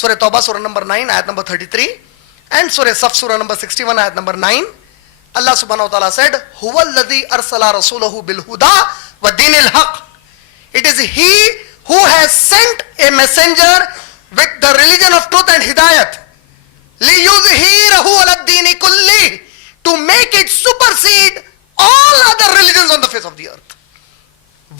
Surah Tawbah, Surah number 9, ayat number 33, and Surah Saf, Surah number 61, ayat number 9. Allah subhanahu wa ta'ala said, Huwa alladhi arsala rasulahu bil huda wa dinil haq. It is He who has sent a messenger with the religion of truth and hidayat. لِيُظْهِيرَهُ عَلَى الدِّينِ كُلِّهِ, to make it supersede all other religions on the face of the earth.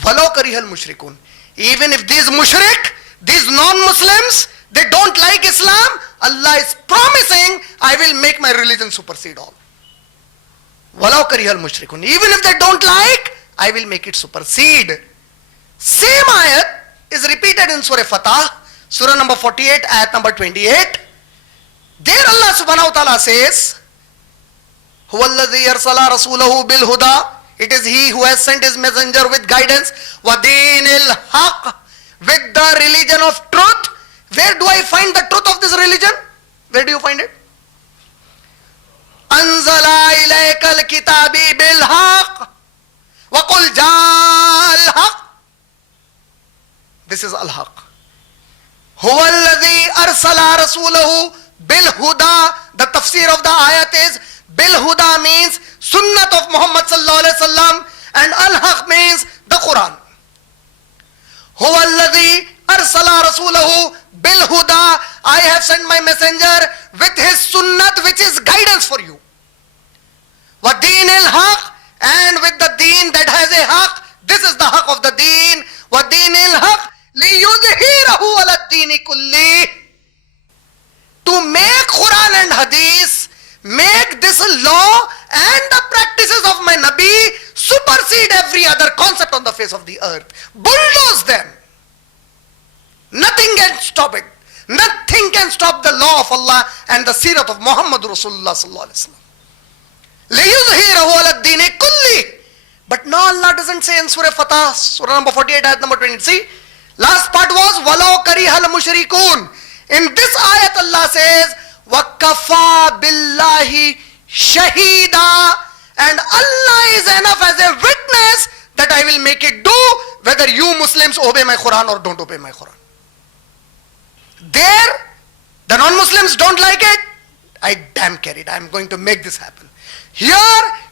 وَلَوْ كَرِهَ الْمُشْرِكُونَ. Even if these mushrik, these non-Muslims, they don't like Islam, Allah is promising, I will make my religion supersede all. وَلَوْ كَرِهَ الْمُشْرِكُونَ. Even if they don't like, I will make it supersede. Same ayat is repeated in Surah Fatah, Surah number 48, ayat number 28. There Allah subhanahu wa ta'ala says, هُوَ الَّذِي يَرْسَلَ رَسُولَهُ بِالْهُدَى. It is He who has sent His messenger with guidance. وَدِينِ الْحَقِّ, with the religion of truth. Where do I find the truth of this religion? Where do you find it? أَنزَلَ إِلَيْكَ الْكِتَابِ بِالْحَقِّ وَقُلْ جَاءَ الْحَقِّ. This is al-haq. هُوَ الَّذِي أَرْسَلَ رَسُولَهُ بِالْهُدَى. The tafsir of the ayat is, Bil-Huda means Sunnat of Muhammad sallallahu alayhi wasallam, and Al-Haq means the Quran. هُوَ الَّذِي أَرْسَلَ رَسُولَهُ بِالْهُدَى. I have sent my messenger with his Sunnat, which is guidance for you. وَدِينِ الْحَقِّ, and with the deen that has a haq. This is the haq of the deen. وَدِينِ الْحَقِّ لِيُظْهِيرَهُ عَلَى الدِّينِ كُلِّهِ. To make Quran and Hadith, make this law and the practices of my Nabi supersede every other concept on the face of the earth. Bulldoze them. Nothing can stop it. Nothing can stop the law of Allah and the sirat of Muhammad Rasulullah sallallahu alaihi wasallam. لِيُظْهِيرَهُ عَلَى الدِّينِ كُلِّهِ. But no, Allah doesn't say in Surah Fatah, Surah number 48, ayat number 20. See, last part was وَلَوْ كَرِهَ الْمُشْرِكُونَ. In this ayat Allah says, وَكَفَى بِاللَّهِ شَهِيدًا, and Allah is enough as a witness that I will make it do whether you Muslims obey my Quran or don't obey my Quran. There, the non-Muslims don't like it, I damn care it, I am going to make this happen. Here,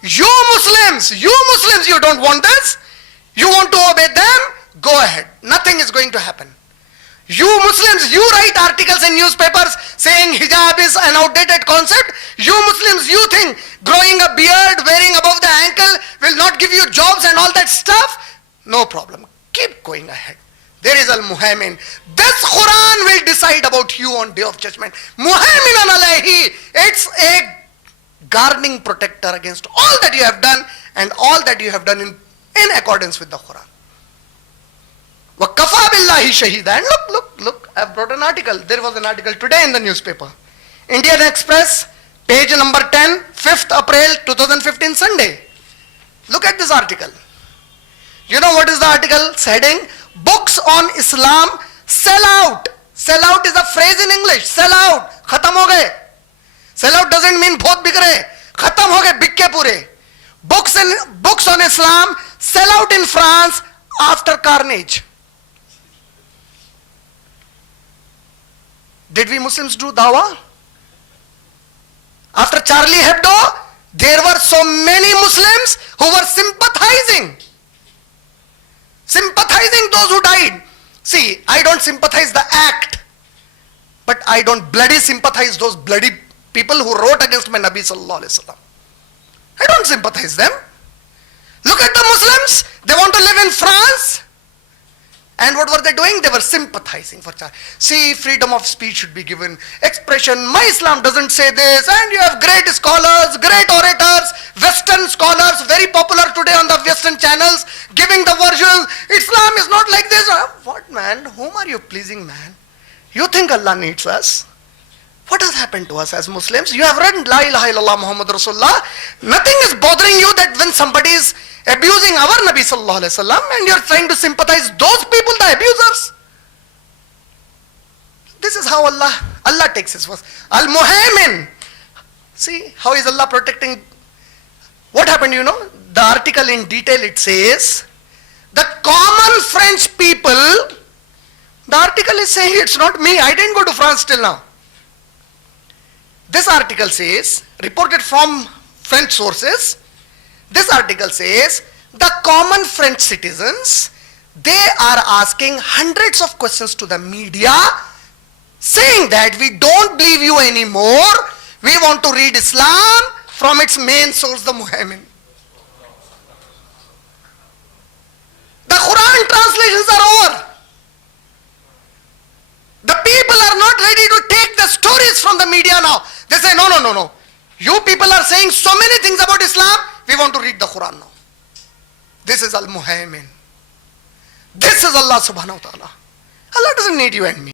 you Muslims, you don't want this, you want to obey them, go ahead, nothing is going to happen. You Muslims, you write articles in newspapers saying hijab is an outdated concept. You Muslims, you think growing a beard, wearing above the ankle will not give you jobs and all that stuff. No problem. Keep going ahead. There is al-Muhaimin. This Quran will decide about you on Day of Judgment. Muhaiminan alayhi. It's a guarding protector against all that you have done and all that you have done in accordance with the Quran. وَكَفَى بِاللَّهِ شَهِيدًا. And look, I have brought an article. There was an article today in the newspaper. Indian Express, page number 10, 5th April 2015, Sunday. Look at this article. You know what is the article's heading? Books on Islam sell out. Sell out is a phrase in English. Sell out. Khatam ho gaye. Sell out doesn't mean bahut bik rahe. Khatam ho gaye, bikke pure. Books on Islam sell out in France after carnage. Did we Muslims do dawah? After Charlie Hebdo, there were so many Muslims who were sympathizing those who died. See, I don't sympathize the act, but I don't bloody sympathize those bloody people who wrote against my Nabi sallallahu alaihi wasallam. I don't sympathize them. Look at the Muslims, they want to live in France. And what were they doing? They were sympathizing for Charlie. See, freedom of speech should be given. Expression, my Islam doesn't say this. And you have great scholars, great orators, Western scholars, very popular today on the Western channels, giving the version, Islam is not like this. What man? Whom are you pleasing, man? You think Allah needs us? What has happened to us as Muslims? You have read La ilaha illallah Muhammad Rasulullah. Nothing is bothering you that when somebody is abusing our Nabi sallallahu alaihi wasallam and you are trying to sympathize those people, the abusers. This is how Allah takes his verse. Al-Muhaimin. See, how is Allah protecting? What happened, you know? The article in detail, it says, the common French people The article is saying it's not me. I didn't go to France till now. This article says, reported from French sources, this article says the common French citizens, they are asking hundreds of questions to the media saying that we don't believe you anymore. We want to read Islam from its main source, the Muhammad. The Quran translations are over. The people are not ready to take the stories from the media now. They say, no, no, no, no. You people are saying so many things about Islam. We want to read the Quran now. This is Al-Muhaymin. This is Allah subhanahu wa ta'ala. Allah doesn't need you and me.